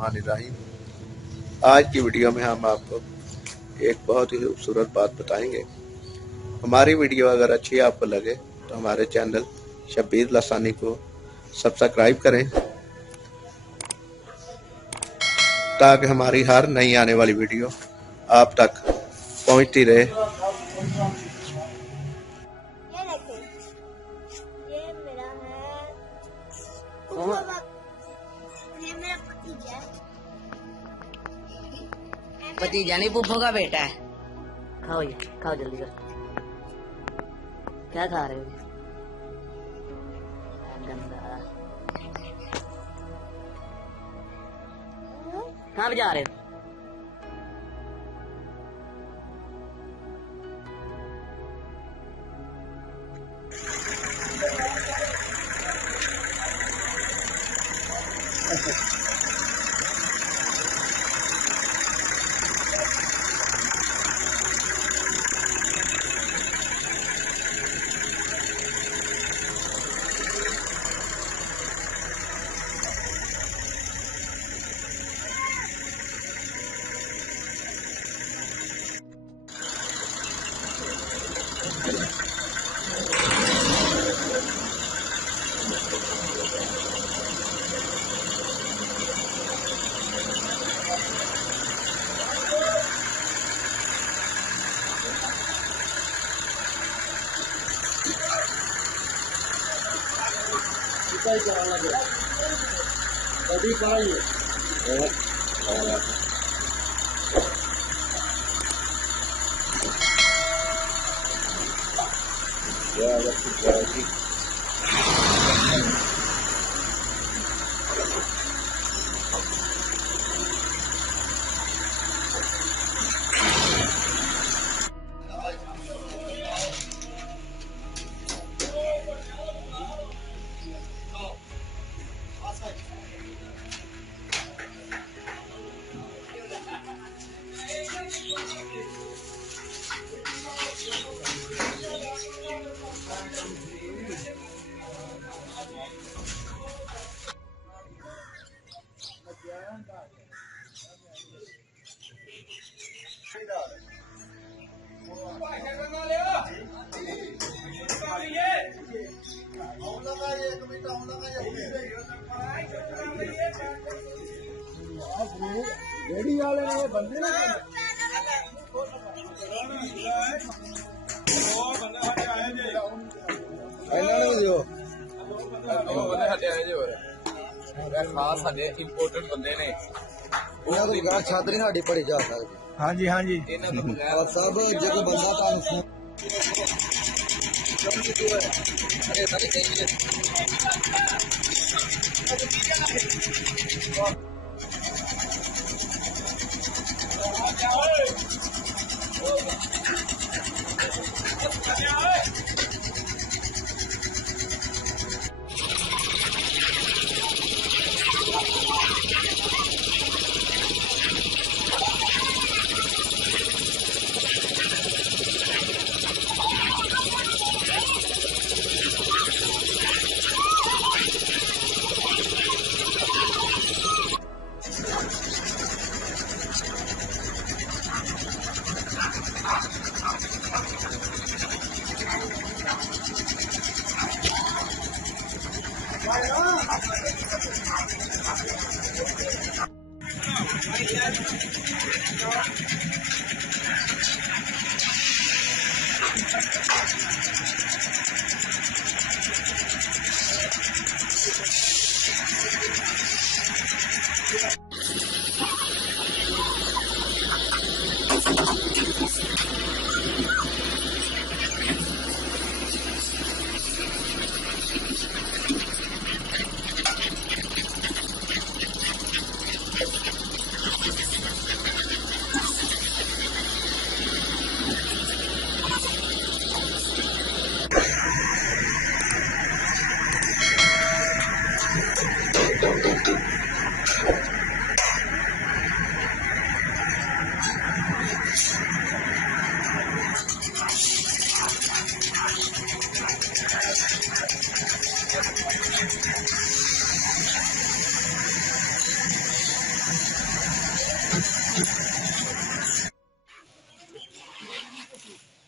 बिस्मिल्लाहिर्रहमानिर्रहीम। आज की वीडियो में हम आपको एक बहुत ही खूबसूरत बात बताएंगे। हमारी वीडियो अगर अच्छी आपको लगे तो हमारे चैनल शब्बीर लसानी को सब्सक्राइब करें ताकि हमारी हर नई आने वाली वीडियो आप तक पहुंचती रहे। ये मेरा है, ये मेरा भतीजा है। भतीजा नहीं, पुप्पो का बेटा है। खाओ ये, खाओ जल्दी कर। क्या खा रहे हो? गंदा। कहाँ पे जा रहे हो? रेडी वाले ने बंदे ना खास साडे इंपोर्टेंट बंदे ने ਉਹਨਾਂ ਤੋਂ ਬਗੈਰ ਛੱਤ ਨਹੀਂ ਸਾਡੀ ਪੜੀ ਜਾ ਸਕਦੀ। ਹਾਂਜੀ ਹਾਂਜੀ ਇਹਨਾਂ ਤੋਂ ਬਗੈਰ ਔਰ ਸਭ ਜੇ ਕੋਈ ਬੰਦਾ ਤੁਹਾਨੂੰ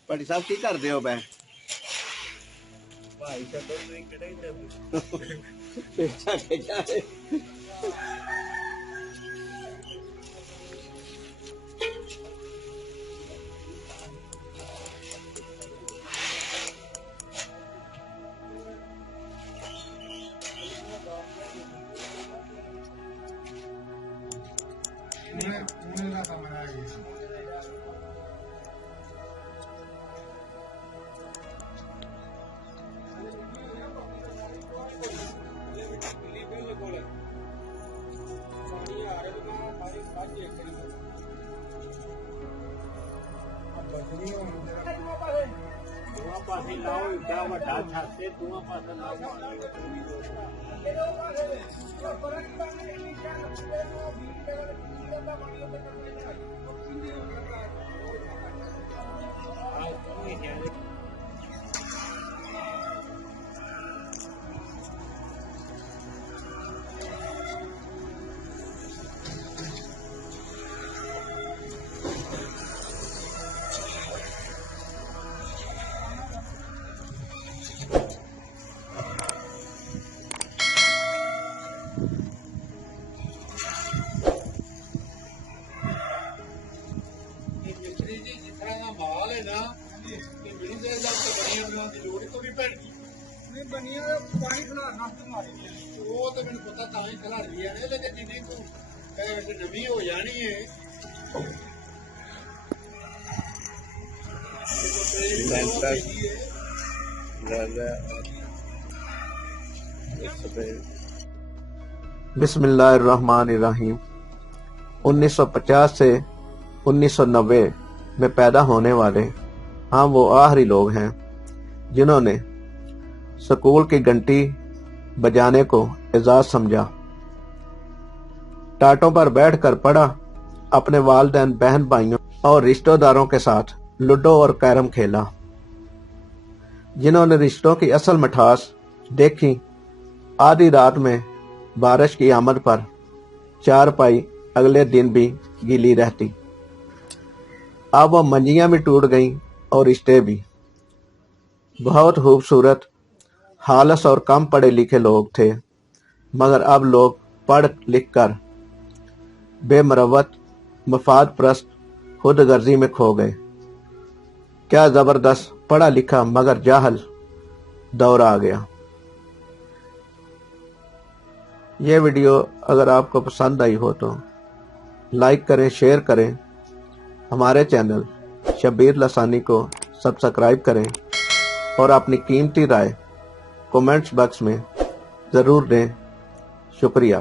ਭਾਈ ਸਾਹਿਬ ਕੀ ਕਰਦੇ ਹੋ ਬੈ ਭਾਈ ਸਾਹਿਬ ਤੁਸੀਂ ਕਿਹੜਾ ਹੀ ਪੇਚਾ ਖੇਚਾ ਪਾਸੇ ਲਾਓ ਇੱਡਾ ਵੱਡਾ ਛਾਤੇ ਦੋਵਾਂ ਪਾਸੇ ਲਾਓ ਮਾਲ ਹੈ ਨਾ ਇਹ ਬੜੀ ਦੇਰ ਤੱਕ ਬਣੀਆਂ ਬਣਾਉਣ ਦੀ ਲੋੜ ਕੋਈ ਨਹੀਂ ਪੈਣੀ ਨਹੀਂ ਬਣੀਆਂ ਪਾਣੀ ਖਿਲਾਰਨਾ ਮਾਰੀ ਉਹ ਤਾਂ ਮੈਨੂੰ ਪਤਾ ਤਾਂ ਹੀ ਖਿਲਾਰ ਲਿਆ ਨੇ ਲੇਕਿਨ ਜਿੰਨੀ ਤੂੰ ਨਵੀਂ ਹੋ ਜਾਣੀ ਹੈ बिस्मिल्लाहिर्रहमानिर्रहीम 1950 से 1990 में पैदा होने वाले हम वो आखिरी लोग हैं जिन्होंने स्कूल की घंटी बजाने को एजाज समझा, टाटों पर बैठकर पढ़ा, अपने वालिदैन बहन भाइयों और रिश्तेदारों के साथ लूडो और कैरम खेला, जिन्होंने रिश्तों की असल मिठास देखी। आधी रात में बारिश की आमद पर चारपाई अगले दिन भी गीली रहती। अब वो मंजियां भी टूट गईं और रिश्ते भी। बहुत खूबसूरत, हालस और कम पढ़े लिखे लोग थे, मगर अब लोग पढ़ लिख कर बेमरवत, मफाद प्रस्त, खुदगर्जी में खो गए। क्या जबरदस्त पढ़ा लिखा मगर जाहल दौर आ गया। ये वीडियो अगर आपको पसंद आई हो तो लाइक करें, शेयर करें। हमारे चैनल शब्बीर लसानी को सब्सक्राइब करें और अपनी कीमती राय कमेंट्स बॉक्स में ज़रूर दें। शुक्रिया।